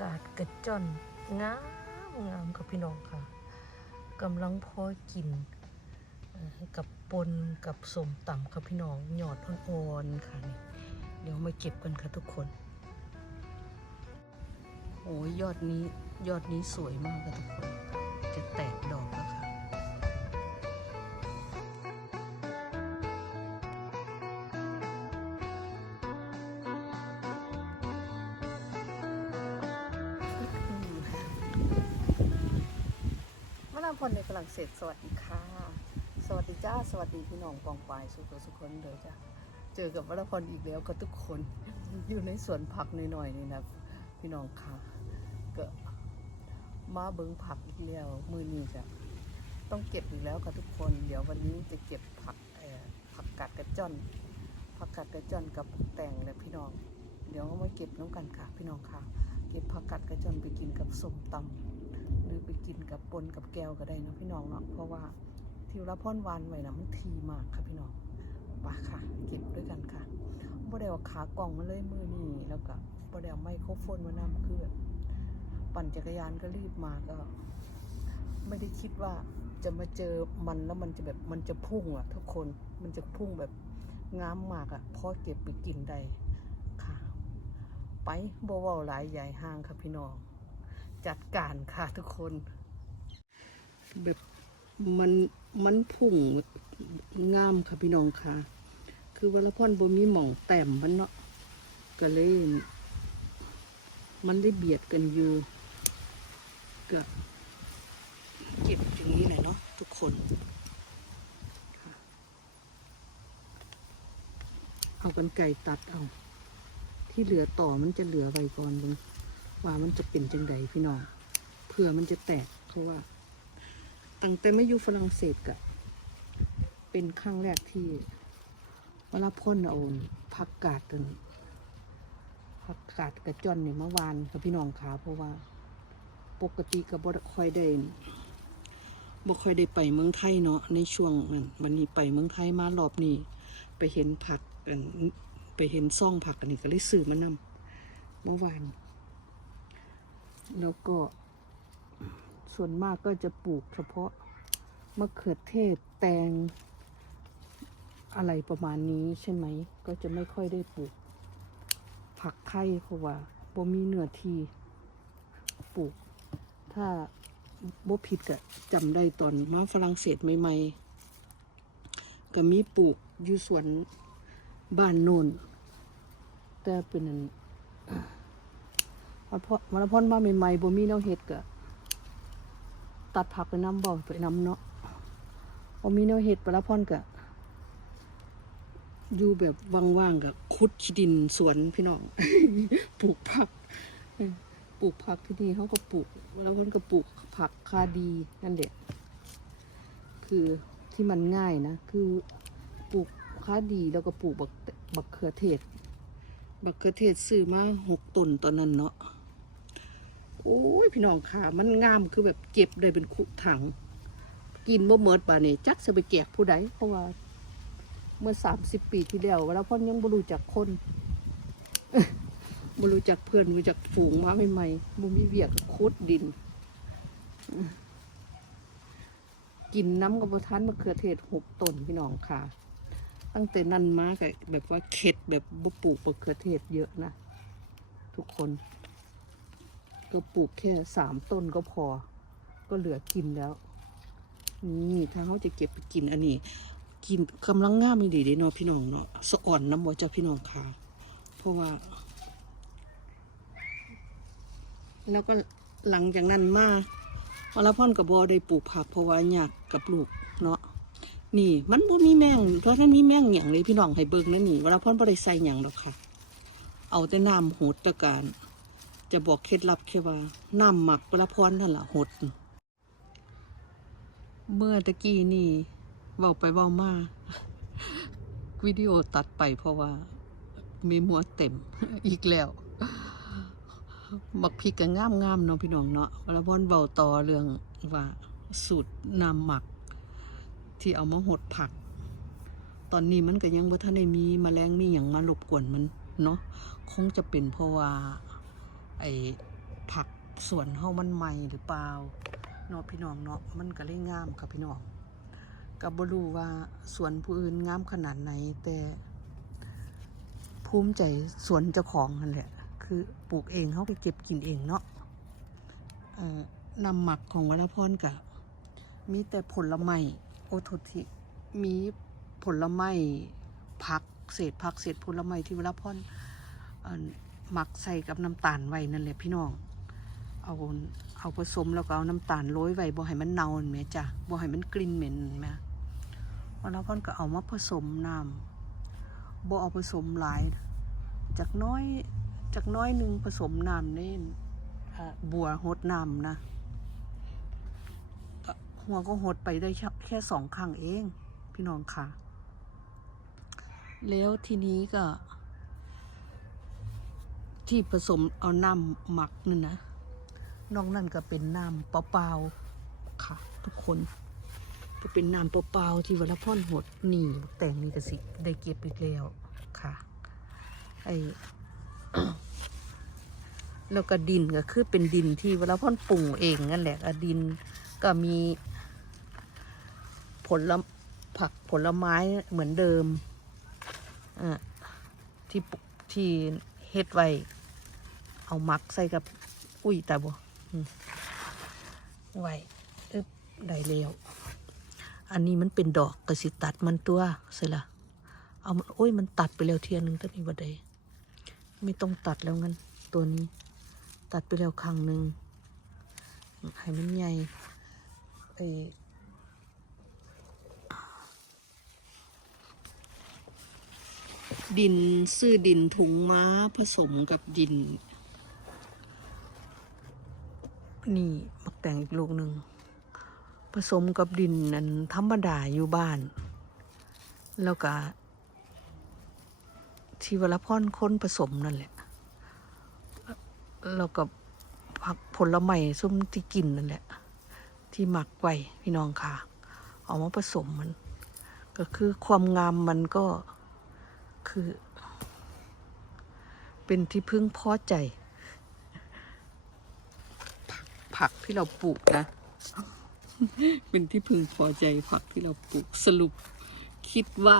กาดกระจ่อนงามงามกับพี่น้องค่ะกำลังพอกินกับปนกับสมต่ำค่ะพี่น้องหยอดอ่อนๆค่ะนี่เดี๋ยวมาเก็บกันค่ะทุกคนโอ้ยยอดนี้ยอดนี้สวยมากค่ะทุกคน จะแตกดอก พลในฝรั่งเศสสวัสดีค่ะ สวัสดีจ้า สวัสดีพี่น้องปองปายสุขสุขคนเลยจ้ะเจอกับมะพลอีกแล้วกับทุกคนอยู่ในสวนผักหน่อยๆนี่นะพี่น้องค่ะก็มาเบิ้งผักอีกแล้วมือนี้จ้ะต้องเก็บอีกแล้วค่ะทุกคน เดี๋ยววันนี้จะเก็บผักผักกาดกระจอนผักกาดกระจอนกับผักแตงเลยพี่น้อง เดี๋ยวเอามาเก็บน้ำกันค่ะ พี่น้องค่ะ เก็บผักกาดกระจอนไปกินกับส้มตำ หรือไปกินกับปนกับแก้วก็ได้นะพี่น้องเนาะเพราะว่าที่เราพ่อนวานไว้นะมันทีมากค่ะพี่น้องไปค่ะ เก็บด้วยกันค่ะบ่ได้เอาขากล่องมาเลยมือนี่แล้วก็บ่ได้เอาไมโครโฟนมานำคือแบบปั่นจักรยานก็รีบมาก็ ไม่ได้คิดว่าจะมาเจอมันแล้วมันจะแบบมันจะพุ่งอะ ทุกคนมันจะพุ่งแบบงามมากอะพอเก็บไปกินได้ค่ะ ไปบ่เว้าหลายใหญ่ห้างค่ะพี่น้อง จัดการค่ะทุกคน แบบมันมันพุ่งงามค่ะพี่น้องค่ะ คือวัลพรบ่มีหม่องแต้มมันเนาะก็เลยมันได้เบียดกันอยู่กับเก็บอย่างนี้แหละเนาะทุกคนเอากันไก่ตัดเอา ที่เหลือต่อมันจะเหลือไว้ก่อนเบิ่ง ว่ามันจะเป็นจังใดพี่น้องเผื่อมันจะแตกเพราะว่า ตั้งแต่ไม่อยู่ฝรั่งเศสกะเป็นครั้งแรกที่เวลาพ่นเอาผักกาดตัวนี้ผักกาดกระจอนเนี่ยเมื่อวานกับพี่น้องขาเพราะว่า ปกติก็บ่ค่อยได้บ่ค่อยได้ไปเมืองไทยเนาะในช่วงนั้นวันนี้ไปเมืองไทยมารอบนี้ไปเห็นผักกันไปเห็นซ่องผักกันนี่ก็เลยซื้อมานำเมื่อวาน แล้วก็ ส่วนมากก็จะปลูกเฉพาะมะเขือเทศแตง อะไรประมาณนี้ใช่ไหม ก็จะไม่ค่อยได้ปลูก ผักไข่เพราะว่าบ่มีเนื้อที่ปลูก ถ้าบ่ผิดก็จำได้ตอนมาฝรั่งเศสใหม่ๆก็มีปลูกอยู่สวนบ้านโนนแต่เป็นอัน วันพ่อนมาใหม่ๆบ่มีแนวเฮ็ดก็ตัดผักไปน้ำบ่อไปน้ำเนาะบ่มีแนวเฮ็ดไปละพ่อนก็อยู่แบบว่างๆกับขุดขี้ดินสวนพี่น้อง ปลูกผัก ปลูกผักที่นี่เขาก็ปลูก แล้วพ่นก็ปลูกผักคาดีนั่นแหละคือที่มันง่ายนะ คือปลูกคาดีแล้วก็ปลูกบักบักเขือเทศ บักเขือเทศซื้อมาหกต้นตอนนั้นเนาะ โอ้ยพี่น้องค่ะ มันงามคือแบบเก็บได้เป็นคุถัง กินบ่เมิดบาเนี่ยจักจะไปแจกผู้ใดเพราะว่า เมื่อสามสิบปีที่แล้วเวลาพ่อยังบรูจักคนบรูจักเพื่อนบรูจักฝูงมาใหม่ๆบ่มีเวียกโคตรดิน กินน้ำกับบ่ทันมะเขือเทศหกต้นพี่น้องค่ะ ตั้งแต่นั้นมาก็แบบว่าเข็ดแบบบ่ปลูกมะเขือเทศเยอะนะทุกคน ก็ปลูกแค่สามต้นก็พอ ก็เหลือกินแล้ว นี่ถ้าเขาจะเก็บไปกินอันนี้ กินกำลังง่ามดีเด้เนาะพี่น้องเนาะสะอ่อนน้ำบ่เจ้าพี่น้องค่ะ เพราะว่า แล้วก็หลังจากนั้นมาอลพ่อนกับบอได้ปลูกผักเพราะว่าอยากกับลูกเนาะนี่มันบ่มีแมงเพราะท่านมีแมงอย่างเลยพี่น้องให้เบิ่งนั่นนี่เวลาพ่อนบ่ได้ใส่หยังหรอกค่ะ เอาแต่น้ำโหดตะการ จะบอกเคล็ดลับแค่ว่าน้ำหมักเวลาพรนั่นแหละหด เมื่อตะกี้นี่เว้าไปเว้ามาวิดีโอตัดไปเพราะว่า มีมัวเต็มอีกแล้วบักพริกก็งามงามๆเนาะพี่น้องเนาะเวลาพ่นเบาต่อเรื่องว่าสูตรน้ำหมัก ที่เอามาหดผัก ตอนนี้มันก็ยังบ่ทันได้มีแมลงมีหยังมารบกวนมันเนาะคงจะเป็นเพราะว่า ไอ้ผักสวนเฮามันใหม่หรือเปล่าเนาะพี่น้องเนาะมันก็เลยงามค่ะพี่น้องก็บ่รู้ว่าสวนผู้อื่นงามขนาดไหน แต่ภูมิใจสวนเจ้าของนั่นแหละ คือปลูกเองเฮาไปเก็บกินเองเนาะเอ่อนำหมักของวรรณพรกับมีแต่ผลไม้โอททิมีผลไม้ผักเศษผักเศษผลไม้ที่วรรณพรเอ่อ หมักใส่กับน้ำตาลไว้นั่นแหละพี่น้อง เอาเอาผสมแล้วก็เอาน้ำตาลโรยไว้บ่ให้มันเน่าเห็นไหมจ้ะบ่ให้มันกลิ่นเหม็นเห็นไหมวันละพ่อนก็เอามาผสมน้ำบ่เอาผสมหลาย จากน้อยจากน้อยหนึ่งผสมน้ำนี่บัวหดน้ำนะก็หัวก็หดไปได้แค่แค่สองครั้งเอง พี่น้องค่ะ แล้วทีนี้ก็ ที่ผสมเอาน้ำหมักนั่นนะนอกนั่นก็เป็นน้ำเปล่าๆค่ะ ทุกคนจะเป็นน้ำเปล่าๆที่วรพ่อนหดนี่แต่งนี่ก็สิ ได้เก็บอีกแล้วค่ะไอแล้วก็ดินก็คือเป็นดินที่วรพ่อนปรุงเองนั่นแหละอะดินก็มี ผลผักผลไม้เหมือนเดิมอะที่ปลูกที่เฮ็ดไว้ เอามักใส่กับอุ้ยแต่บ่อืมไว้อึบได้แล้วอันนี้มันเป็นดอกกระสิตัดมันตัวเสร็จละเอามันโอ้ยมันตัดไปแล้วเทียนหนึ่งตัวนี้บ่ได้ไม่ต้องตัดแล้วงั้นตัวนี้ ตัดไปแล้วครั้งหนึ่งให้มันใหญ่ไอดินซื้อดินถุงม้าผสมกับดิน นี่มักแต่งอีกลูกหนึ่งผสมกับดินนั้นธรรมดาอยู่บ้าน แล้วก็ที่วรพรค้นผสมนั่นแหละแล้วก็ผักผลไม้ส้มที่กินนั่นแหละ ที่หมักไว้พี่น้องค่ะ เอามาผสมมัน ก็คือความงามมันก็คือ เป็นที่พึ่งพอใจ ผักที่เราปลูกนะ เป็นที่พึงพอใจผักที่เราปลูกสรุปคิดว่า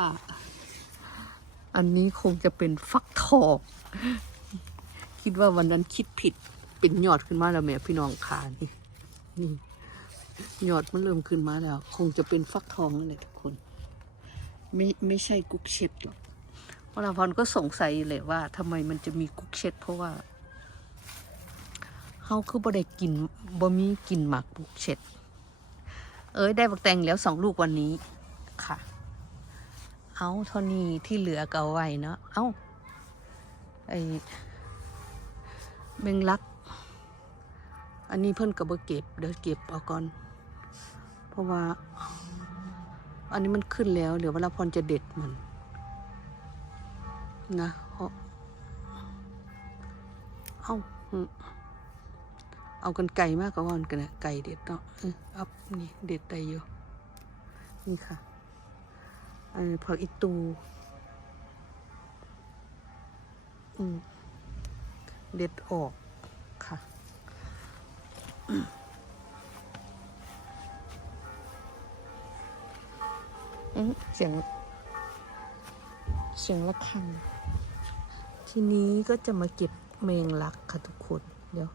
อันนี้คงจะเป็นฟักทองคิดว่าวันนั้นคิดผิดเป็นยอดขึ้นมาแล้วแม่พี่น้องขานี่นี่ยอดมันเริ่มขึ้นมาแล้ว คงจะเป็นฟักทองนั่นแหละทุกคน ไม่ไม่ใช่กุ๊กเช็ดหรอกวราพรก็สงสัยเลยว่าทำไมมันจะมีกุ๊กเช็ดเพราะว่า เฮาคือบ่ได้กินบ่มีกินหมากบุกเช็ด เอ้ยได้บักแตงแล้วสองลูกวันนี้ค่ะ เอาเท่านี้ที่เหลือก็เอาไว้เนาะเอาไอเมงลัก อันนี้เพิ่นก็บ่เก็บเดี๋ยวเก็บเอาก่อน เพราะว่า อันนี้มันขึ้นแล้วเดี๋ยวเวลาพรจะเด็ดมัน นะเพราะเอ้าอืม เอากันไก่มากกว่านกันนะไก่เด็ดเนาะเอออัพนี่เด็ดได้อยู่นี่ค่ะเออผักอีตูอืมเด็ดออกค่ะอืมเสียง เสียงระฆัง ทีนี้ก็จะมาเก็บเมงลักค่ะทุกคน เดี๋ยว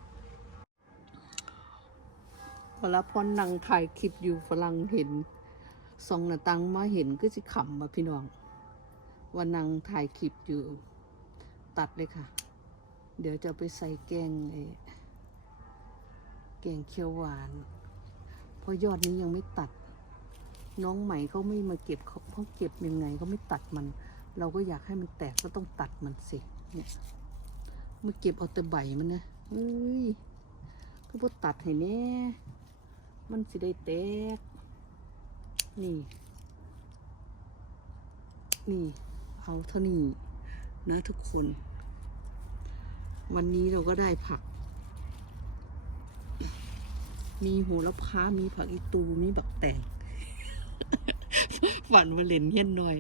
พอละพรนังถ่ายคลิปอยู่ฝรั่งเห็นสองหน้าตังมาเห็นก็สิขำมาพี่น้องว่านังถ่ายคลิปอยู่ ตัดเลยค่ะ เดี๋ยวจะไปใส่แกงไอ้แกงเขียวหวานเพราะยอดนี้ยังไม่ตัด น้องใหม่เขาไม่มาเก็บเขาเขาเก็บยังไงเขาไม่ตัดมัน เราก็อยากให้มันแตกก็ต้องตัดมันสิเนี่ยมาเก็บเอาแต่ใบมันนะเอ้ยก็บ่ตัดให้แน่ มันสิได้แตก นี่ นี่ เอาเท่านี้นะทุกคน วันนี้เราก็ได้ผัก มีโหระพา มีผักอีตู มีบักแตงฝันว่าเล่นเฮี้ยนหน่อย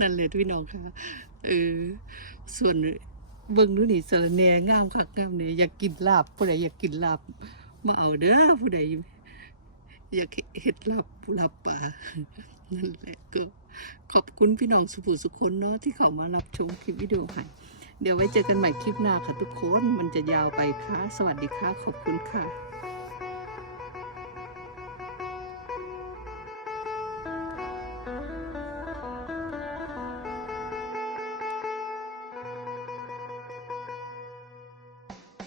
นั่นเลยพี่น้องค่ะ เออ ส่วนเบิ่งดูนี่สะรแหน่งามคักงามเนี่ยอยากกินลาบผู้ใดอยากกินลาบมาเอาเด้อผู้ใด อยากเฮ็ดลับลาบป่านั่นแหละก็ขอบคุณพี่น้องสุภูสุคนเนาะที่เขามารับชมคลิปวิดีโอให้เดี๋ยวไว้เจอกันใหม่คลิปหน้าค่ะทุกคน มันจะยาวไปค่ะ สวัสดีค่ะ ขอบคุณค่ะ